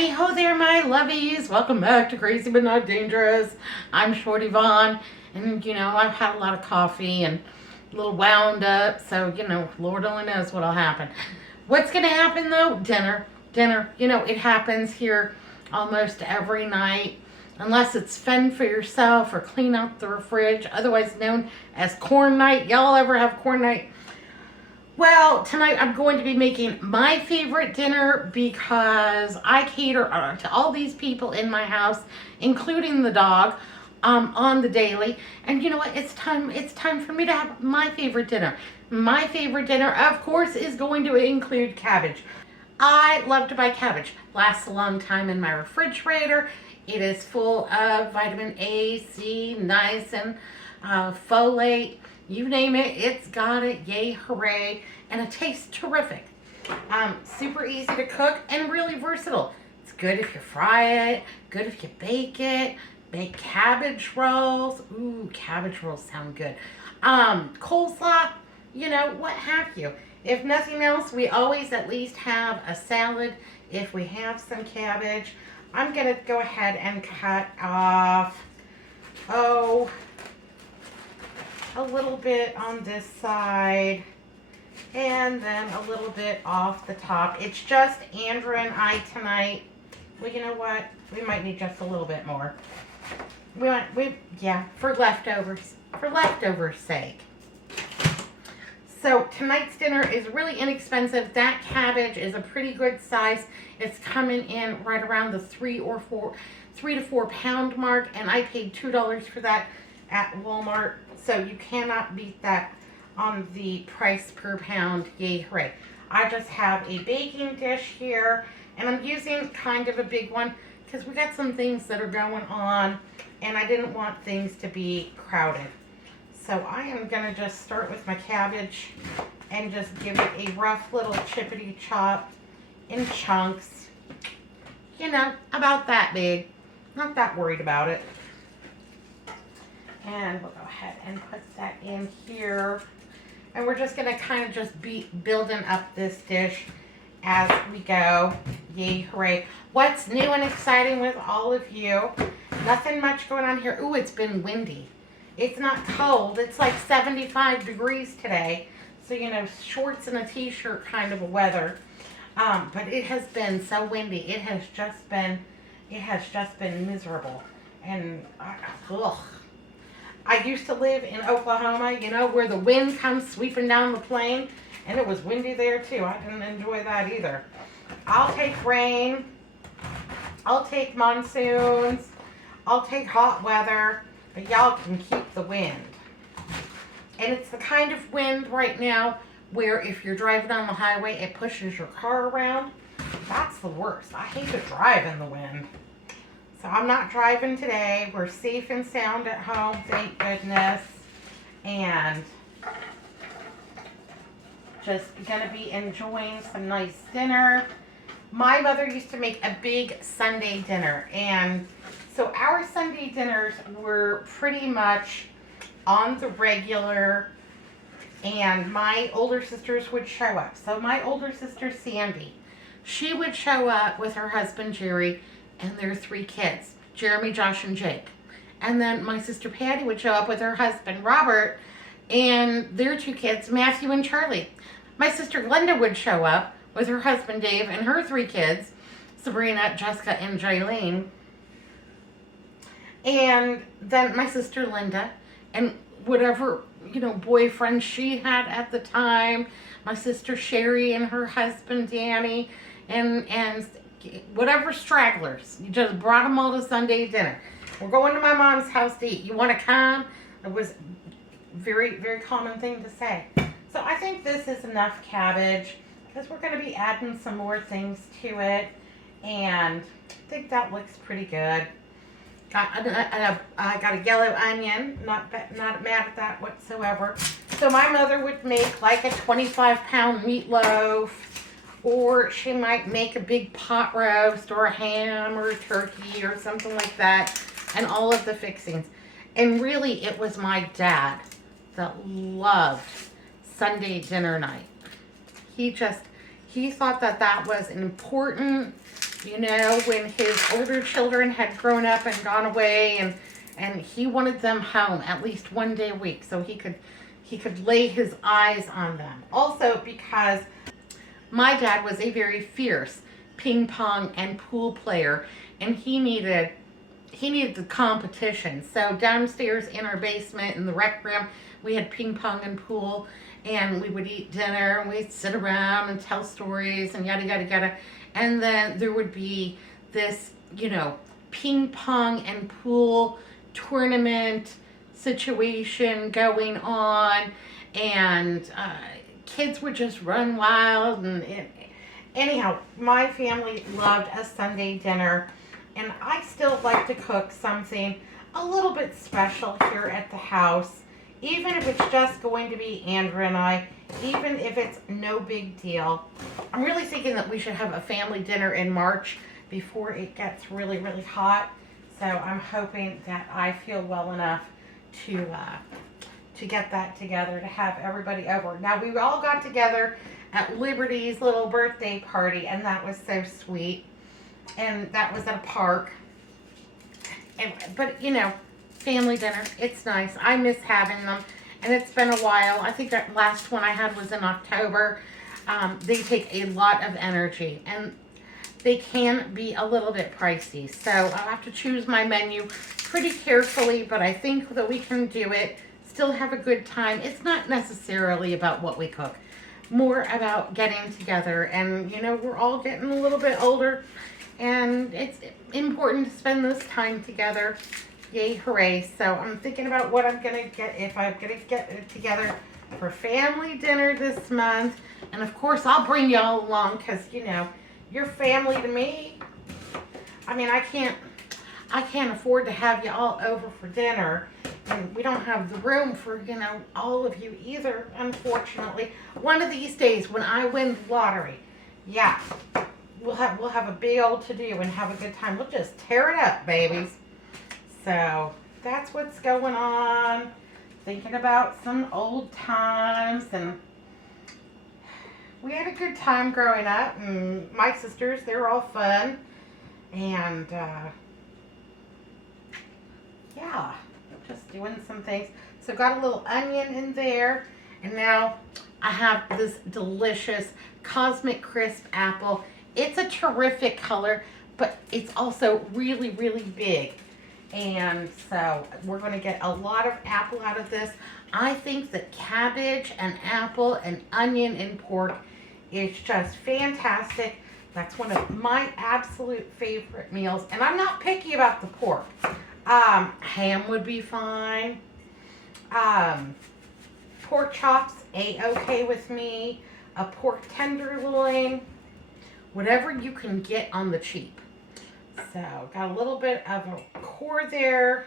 Hi ho there, my lovies. Welcome back to Crazy But Not Dangerous. I'm Shorty Vaughn, and I've had a lot of coffee and a little wound up, so Lord only knows what'll happen. What's gonna happen though? Dinner. It happens here almost every night, unless it's fend for yourself or clean out the fridge, otherwise known as corn night. Y'all ever have corn night? Well, tonight I'm going to be making my favorite dinner because I cater to all these people in my house, including the dog, on the daily. And you know what? It's time for me to have my favorite dinner. My favorite dinner, of course, is going to include cabbage. I love to buy cabbage. Lasts a long time in my refrigerator. It is full of vitamin A, C, niacin, folate. You name it, it's got it. Yay, hooray. And it tastes terrific. Super easy to cook and really versatile. It's good if you fry it, good if you bake it. Make cabbage rolls. Ooh, cabbage rolls sound good. Coleslaw, what have you. If nothing else, we always at least have a salad if we have some cabbage. I'm going to go ahead and cut off, a little bit on this side and then a little bit off the top. It's just Andrew and I tonight. Well, you know what? We might need just a little bit more. For leftovers sake. So tonight's dinner is really inexpensive. That cabbage is a pretty good size. It's coming in right around the 3 to 4 pound mark, and I paid $2 for that at Walmart. So you cannot beat that on the price per pound. Yay, hooray. I just have a baking dish here, and I'm using kind of a big one because we got some things that are going on, and I didn't want things to be crowded. So I am going to just start with my cabbage and just give it a rough little chippity chop in chunks. About that big. Not that worried about it. And we'll go ahead and put that in here. And we're just going to kind of just be building up this dish as we go. Yay, hooray. What's new and exciting with all of you? Nothing much going on here. Ooh, it's been windy. It's not cold. It's like 75 degrees today. So, shorts and a t-shirt kind of a weather. But it has been so windy. It has just been miserable. And, ugh. I used to live in Oklahoma, where the wind comes sweeping down the plain, and it was windy there too. I didn't enjoy that either. I'll take rain. I'll take monsoons. I'll take hot weather, but y'all can keep the wind. And it's the kind of wind right now where if you're driving on the highway, it pushes your car around. That's the worst. I hate to drive in the wind. So I'm not driving today. We're safe and sound at home, thank goodness. And just going to be enjoying some nice dinner. My mother used to make a big Sunday dinner. And so our Sunday dinners were pretty much on the regular. And my older sisters would show up. So my older sister, Sandy, she would show up with her husband, Jerry, and their 3 kids, Jeremy, Josh, and Jake. And then my sister Patty would show up with her husband, Robert, and their 2 kids, Matthew and Charlie. My sister Glenda would show up with her husband, Dave, and her 3 kids, Sabrina, Jessica, and Jaylene. And then my sister Linda, and whatever, boyfriend she had at the time, my sister Sherry and her husband, Danny, and whatever stragglers. You just brought them all to Sunday dinner. We're going to my mom's house to eat. You want to come? It was a very, very common thing to say. So I think this is enough cabbage because we're going to be adding some more things to it. And I think that looks pretty good. I got a yellow onion. Not mad at that whatsoever. So my mother would make like a 25-pound meatloaf. Or she might make a big pot roast or a ham or a turkey or something like that. And all of the fixings. And really, it was my dad that loved Sunday dinner night. He thought that was an important You know, when his older children had grown up and gone away, and he wanted them home at least one day a week so he could lay his eyes on them. Also because my dad was a very fierce ping pong and pool player, and he needed the competition. So downstairs in our basement in the rec room, we had ping pong and pool, and we would eat dinner, and we'd sit around and tell stories and yada yada yada. And then there would be this, ping pong and pool tournament situation going on, and kids would just run wild. And anyhow, my family loved a Sunday dinner, and I still like to cook something a little bit special here at the house, even if it's just going to be Andrew and I, even if it's no big deal. I'm really thinking that we should have a family dinner in March before it gets really, really hot. So I'm hoping that I feel well enough to get that together, to have everybody over. Now, we all got together at Liberty's little birthday party, and that was so sweet. And that was at a park. But family dinner, it's nice. I miss having them, and it's been a while. I think that last one I had was in October. They take a lot of energy, and they can be a little bit pricey. So I'll have to choose my menu pretty carefully, but I think that we can do it, still have a good time. It's not necessarily about what we cook, more about getting together. And, we're all getting a little bit older, and it's important to spend this time together. Yay, hooray. So I'm thinking about what I'm going to get, if I'm going to get it together for family dinner this month. And of course, I'll bring y'all along because, you're family to me. I mean, I can't afford to have you all over for dinner. And we don't have the room for, all of you either, unfortunately. One of these days when I win the lottery, yeah, we'll have a big old to-do and have a good time. We'll just tear it up, babies. So that's what's going on. Thinking about some old times, and we had a good time growing up, and my sisters, they were all fun. And yeah, just doing some things. So got a little onion in there, and now I have this delicious Cosmic Crisp apple. It's a terrific color, but it's also really, really big. And so we're going to get a lot of apple out of this. I think that cabbage and apple and onion and pork is just fantastic. That's one of my absolute favorite meals. And I'm not picky about the pork. Ham would be fine. Pork chops, A-okay with me. A pork tenderloin. Whatever you can get on the cheap. So, got a little bit of a core there,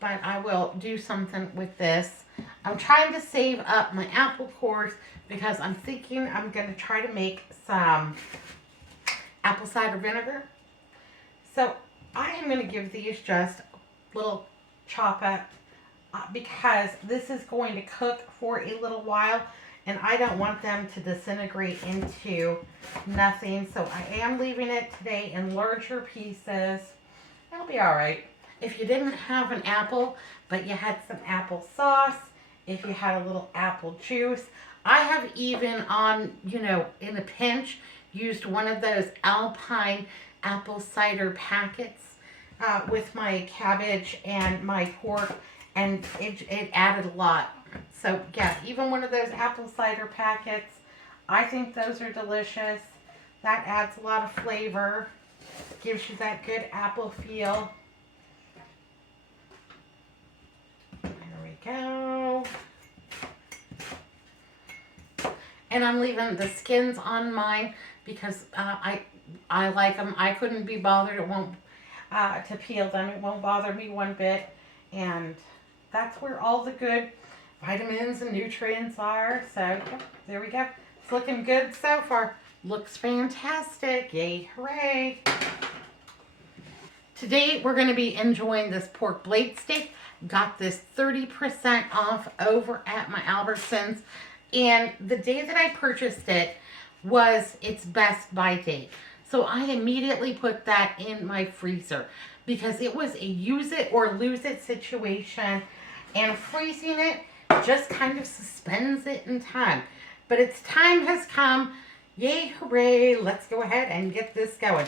but I will do something with this. I'm trying to save up my apple cores because I'm thinking I'm going to try to make some apple cider vinegar. So, I am going to give these just a little chop up because this is going to cook for a little while, and I don't want them to disintegrate into nothing. So I am leaving it today in larger pieces. It'll be all right. If you didn't have an apple, but you had some apple sauce, if you had a little apple juice. I have even in a pinch, used one of those Alpine apple cider packets with my cabbage and my pork, and it added a lot. So, yeah, even one of those apple cider packets, I think those are delicious. That adds a lot of flavor, gives you that good apple feel. There we go. And I'm leaving the skins on mine because I like them. I couldn't be bothered. It won't to peel them. It won't bother me one bit. And that's where all the good vitamins and nutrients are. So there we go. It's looking good so far. Looks fantastic. Yay, hooray. Today we're going to be enjoying this pork blade steak. Got this 30% off over at my Albertsons. And the day that I purchased it was its best by date. So I immediately put that in my freezer because it was a use it or lose it situation, and freezing it just kind of suspends it in time. But its time has come. Yay, hooray, let's go ahead and get this going.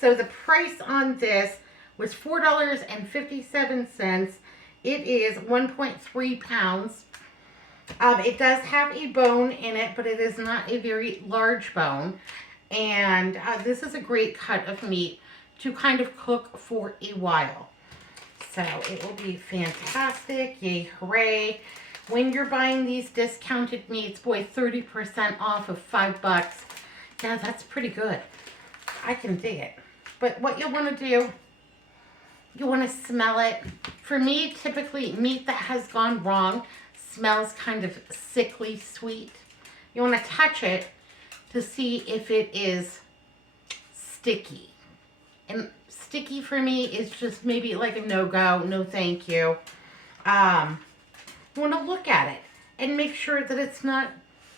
So the price on this was $4.57. It is 1.3 pounds. It does have a bone in it, but it is not a very large bone. And this is a great cut of meat to kind of cook for a while. So it will be fantastic. Yay, hooray. When you're buying these discounted meats, boy, 30% off of $5. Yeah, that's pretty good. I can dig it. But what you'll want to do, you want to smell it. For me, typically meat that has gone wrong smells kind of sickly sweet. You want to touch it to see if it is sticky. And sticky for me is just maybe like a no-go, no thank you. You want to look at it and make sure that it's not,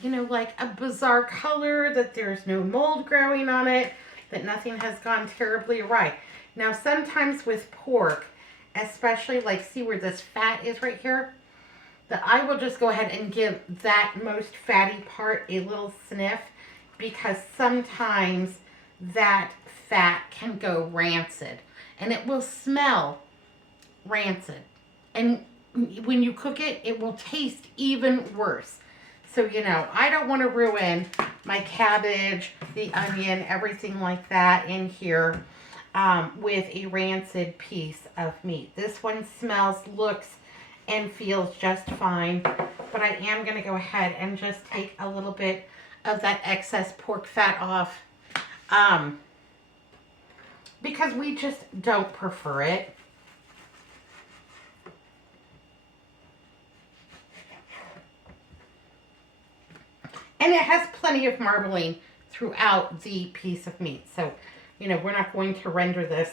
you know, like a bizarre color, that there's no mold growing on it, that nothing has gone terribly awry. Now, sometimes with pork, especially like, see where this fat is right here? That I will just go ahead and give that most fatty part a little sniff, because sometimes that fat can go rancid and it will smell rancid. And when you cook it, it will taste even worse. So, you know, I don't want to ruin my cabbage, the onion, everything like that in here with a rancid piece of meat. This one smells, looks, and feels just fine. But I am going to go ahead and just take a little bit of that excess pork fat off because we just don't prefer it. And it has plenty of marbling throughout the piece of meat. So, you know, we're not going to render this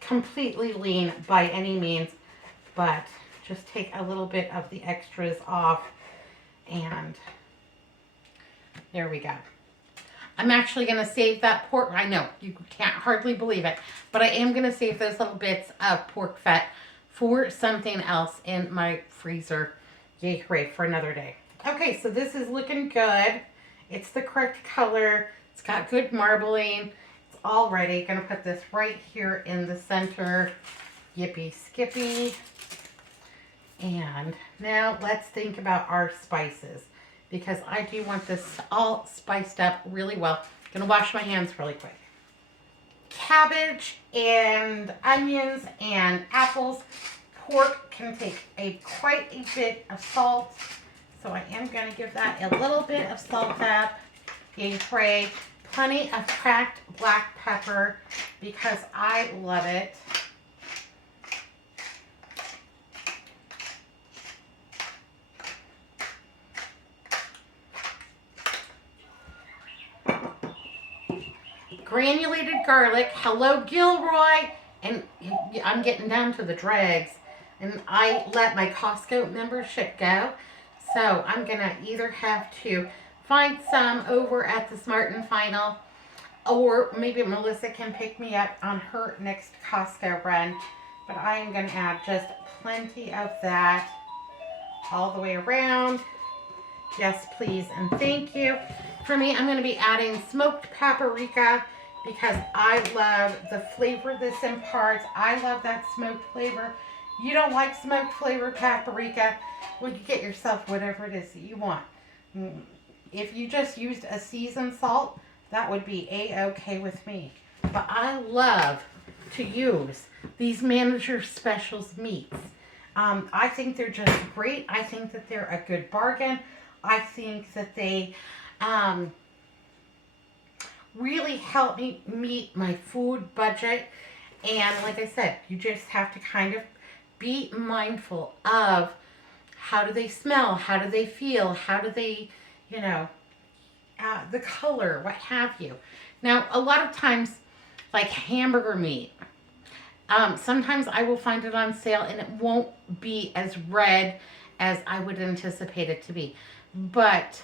completely lean by any means, but just take a little bit of the extras off, and there we go. I'm actually going to save that pork. I know, you can't hardly believe it, but I am going to save those little bits of pork fat for something else in my freezer. Yay, hooray, for another day. Okay, so this is looking good. It's the correct color. It's got good marbling. It's all ready. Gonna put this right here in the center. Yippee skippy. And now let's think about our spices, because I do want this all spiced up really well. Gonna wash my hands really quick. Cabbage and onions and apples. Pork can take quite a bit of salt. So I am going to give that a little bit of salt up. Yay, pray. Plenty of cracked black pepper because I love it. Granulated garlic. Hello, Gilroy. And I'm getting down to the dregs. And I let my Costco membership go. So I'm going to either have to find some over at the Smart and Final, or maybe Melissa can pick me up on her next Costco run. But I am going to add just plenty of that all the way around. Yes, please, and thank you. For me, I'm going to be adding smoked paprika because I love the flavor this imparts. I love that smoked flavor. You don't like smoked flavored paprika? Well, you get yourself whatever it is that you want. If you just used a seasoned salt, that would be a-okay with me. But I love to use these manager specials meats. I think they're just great. I think that they're a good bargain. I think that they really help me meet my food budget. And like I said, you just have to kind of be mindful of how do they smell, how do they feel, how do they, you know, the color, what have you. Now, a lot of times, like hamburger meat, sometimes I will find it on sale and it won't be as red as I would anticipate it to be. But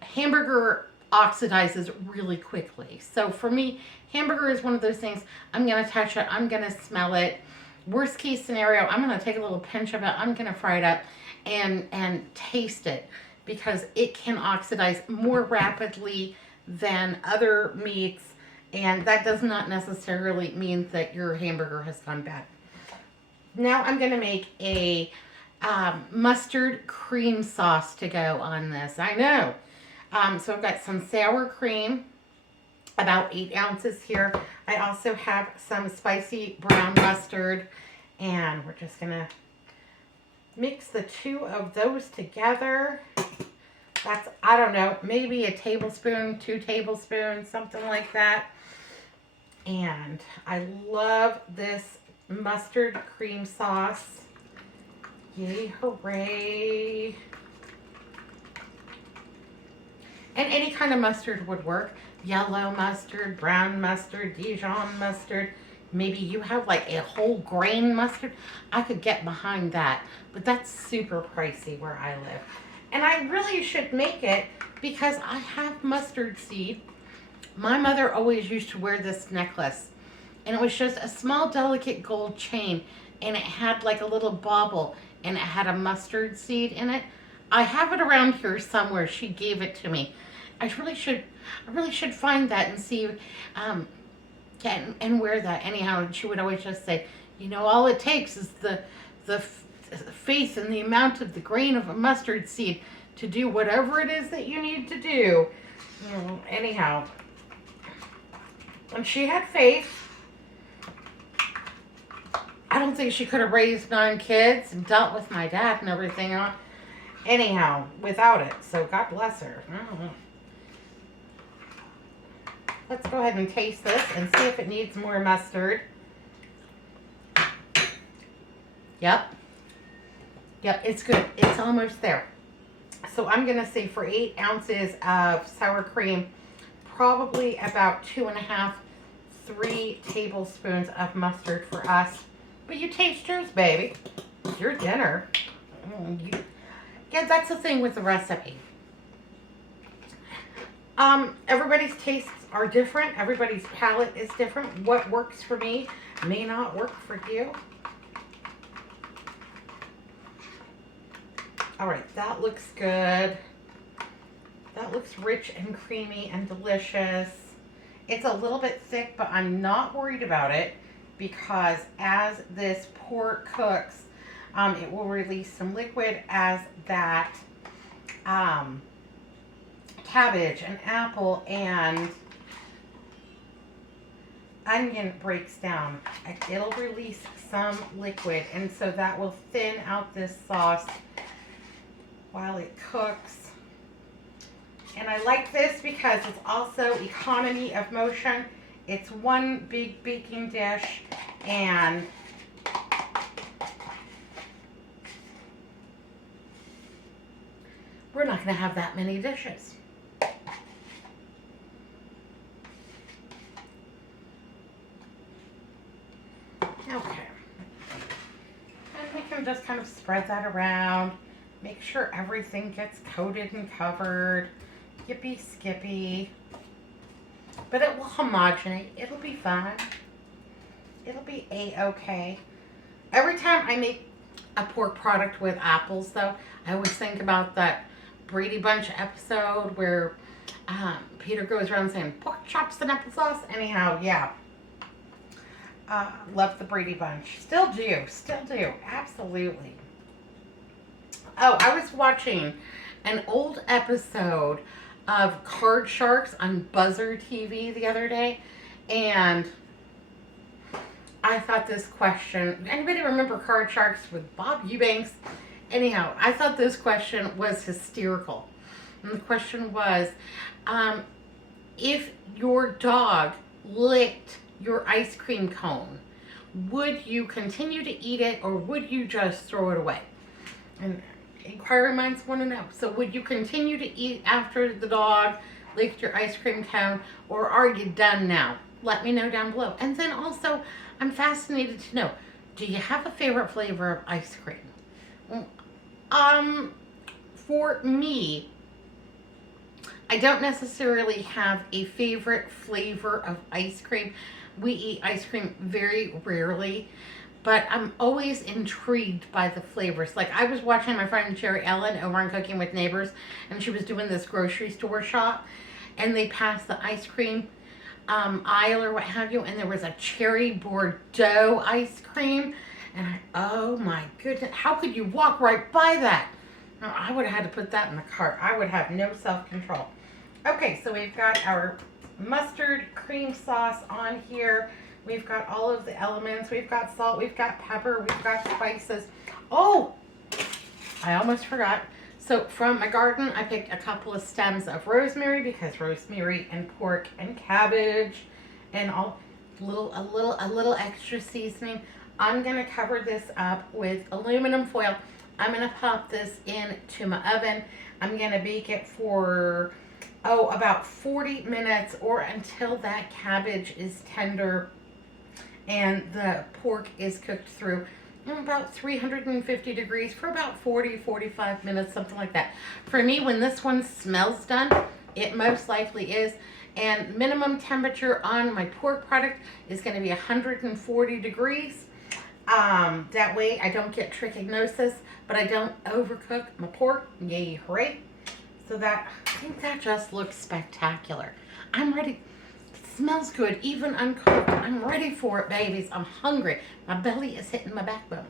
hamburger oxidizes really quickly. So for me, hamburger is one of those things. I'm going to touch it. I'm going to smell it. Worst case scenario, I'm going to take a little pinch of it. I'm going to fry it up and taste it, because it can oxidize more rapidly than other meats, and that does not necessarily mean that your hamburger has gone bad. Now I'm going to make a mustard cream sauce to go on this. I know. So I've got some sour cream, about 8 ounces here. I also have some spicy brown mustard, and we're just going to mix the two of those together. That's, I don't know, maybe a tablespoon, 2 tablespoons, something like that. And I love this mustard cream sauce. Yay, hooray. And any kind of mustard would work. Yellow mustard, brown mustard, Dijon mustard. Maybe you have like a whole grain mustard. I could get behind that. But that's super pricey where I live. And I really should make it because I have mustard seed. My mother always used to wear this necklace. And it was just a small, delicate gold chain. And it had like a little bauble. And it had a mustard seed in it. I have it around here somewhere. She gave it to me. I really should find that and see, and wear that. Anyhow, and she would always just say, you know, all it takes is the faith and the amount of the grain of a mustard seed to do whatever it is that you need to do. Anyhow, and she had faith. I don't think she could have raised 9 kids and dealt with my dad and everything on. Anyhow, without it. So God bless her. Let's go ahead and taste this and see if it needs more mustard. Yep. Yep, it's good. It's almost there. So I'm going to say for 8 ounces of sour cream, probably about 2.5, 3 tablespoons of mustard for us. But you taste yours, baby. It's your dinner. Yeah, that's the thing with the recipe. Everybody's tastes are different. Everybody's palate is different. What works for me may not work for you. All right, that looks good. That looks rich and creamy and delicious. It's a little bit thick, but I'm not worried about it because as this pork cooks, it will release some liquid as that cabbage and apple and onion breaks down. It'll release some liquid, and so that will thin out this sauce while it cooks. And I like this because it's also economy of motion. It's one big baking dish, and we're not going to have that many dishes. Okay. And we can just kind of spread that around. Make sure everything gets coated and covered. Yippee skippy. But it will homogenate. It'll be fine. It'll be a-okay. Every time I make a pork product with apples, though, I always think about that Brady Bunch episode where Peter goes around saying, pork chops and applesauce. Anyhow, yeah. Love the Brady Bunch. Still do. Still do. Absolutely. Oh, I was watching an old episode of Card Sharks on Buzzer TV the other day, and I thought this question, anybody remember Card Sharks with Bob Eubanks? Anyhow, I thought this question was hysterical. And the question was, if your dog licked your ice cream cone, would you continue to eat it or would you just throw it away? And inquiry minds want to know. So would you continue to eat after the dog licked your ice cream cone, or are you done now? Let me know down below. And then also, I'm fascinated to know, do you have a favorite flavor of ice cream? For me, I don't necessarily have a favorite flavor of ice cream. We eat ice cream very rarely, but I'm always intrigued by the flavors. Like I was watching my friend Sherry Ellen over on Cooking with Neighbors, and she was doing this grocery store shop, and they passed the ice cream aisle or what have you, and there was a cherry Bordeaux ice cream, and oh my goodness, how could you walk right by that? No, I would have had to put that in the cart. I would have no self-control. Okay, so we've got our mustard cream sauce on here. We've got all of the elements. We've got salt, we've got pepper, we've got spices. Oh, I almost forgot. So from my garden, I picked a couple of stems of rosemary because rosemary and pork and cabbage and all a little extra seasoning. I'm gonna cover this up with aluminum foil. I'm gonna pop this into my oven. I'm gonna bake it for about 40 minutes or until that cabbage is tender and the pork is cooked through about 350 degrees for about 40-45 minutes, something like that. For me, when this one smells done, it most likely is. And minimum temperature on my pork product is going to be 140 degrees. That way I don't get trichinosis, but I don't overcook my pork. Yay, hooray. So that, I think that just looks spectacular. I'm ready. Smells good, even uncooked. I'm ready for it, babies. I'm hungry. My belly is hitting my backbone.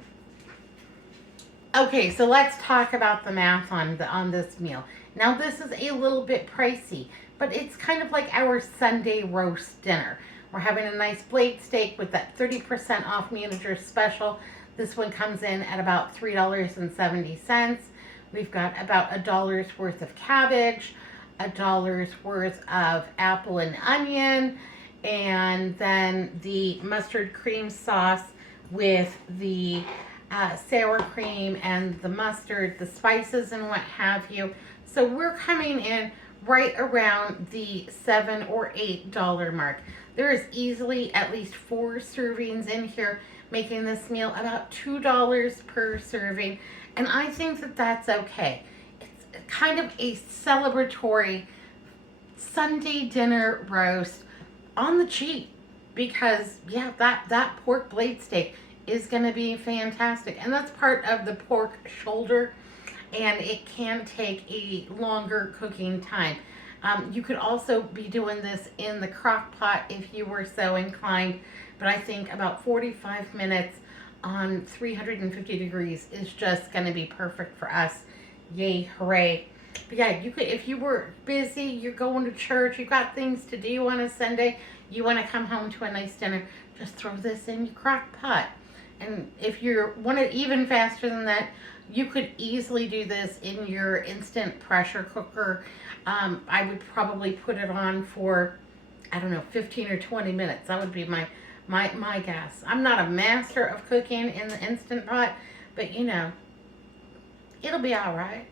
Okay, so let's talk about the math on this meal. Now, this is a little bit pricey, but it's kind of like our Sunday roast dinner. We're having a nice blade steak with that 30% off manager special. This one comes in at about $3.70. We've got about $1 worth of cabbage, $1 worth of apple and onion, and then the mustard cream sauce with the sour cream and the mustard, the spices and what have you. So we're coming in right around the $7 or $8 mark. There is easily at least 4 servings in here, making this meal about $2 per serving, and I think that that's okay. Kind of a celebratory Sunday dinner roast on the cheap because yeah, that pork blade steak is going to be fantastic, and that's part of the pork shoulder, and it can take a longer cooking time. You could also be doing this in the crock pot if you were so inclined, but I think about 45 minutes on 350 degrees is just going to be perfect for us. Yay, hooray. But yeah, you could, if you were busy, you're going to church, you've got things to do on a Sunday, you want to come home to a nice dinner, just throw this in your crock pot. And if you want it even faster than that, you could easily do this in your instant pressure cooker. I would probably put it on for, I don't know, 15 or 20 minutes. That would be my guess. I'm not a master of cooking in the Instant Pot, but you know, it'll be all right.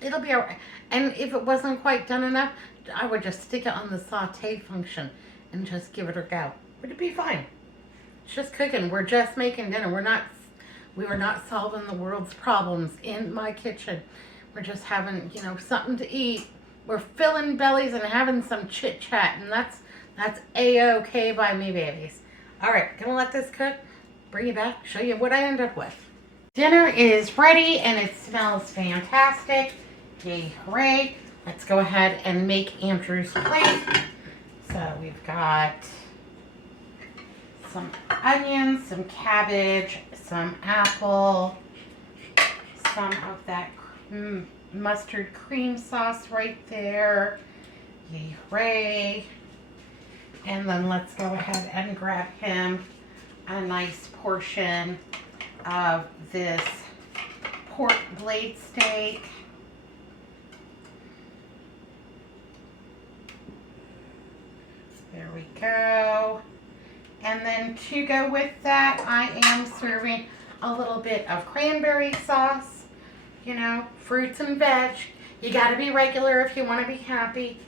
It'll be all right. And if it wasn't quite done enough, I would just stick it on the saute function and just give it a go. It'd be fine. It's just cooking. We're just making dinner. We are not solving the world's problems in my kitchen. We're just having, you know, something to eat. We're filling bellies and having some chit chat, and that's A-okay by me, babies. All right, gonna let this cook, bring you back, show you what I end up with. Dinner is ready and it smells fantastic. Yay, hooray. Let's go ahead and make Andrew's plate. So we've got some onions, some cabbage, some apple, some of that mustard cream sauce right there. Yay, hooray. And then let's go ahead and grab him a nice portion of this pork blade steak. There we go. And then to go with that, I am serving a little bit of cranberry sauce. You know, fruits and veg. You got to be regular if you want to be happy.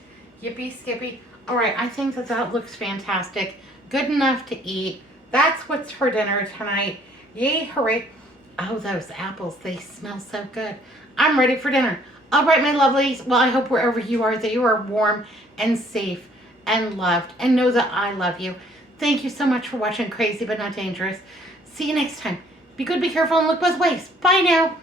Yippee skippy. All right, I think that looks fantastic. Good enough to eat. That's what's for dinner tonight. Yay, hooray. Oh, those apples, they smell so good. I'm ready for dinner. All right, my lovelies. Well, I hope wherever you are that you are warm and safe and loved, and know that I love you. Thank you so much for watching Crazy But Not Dangerous. See you next time. Be good, be careful, and look both ways. Bye now.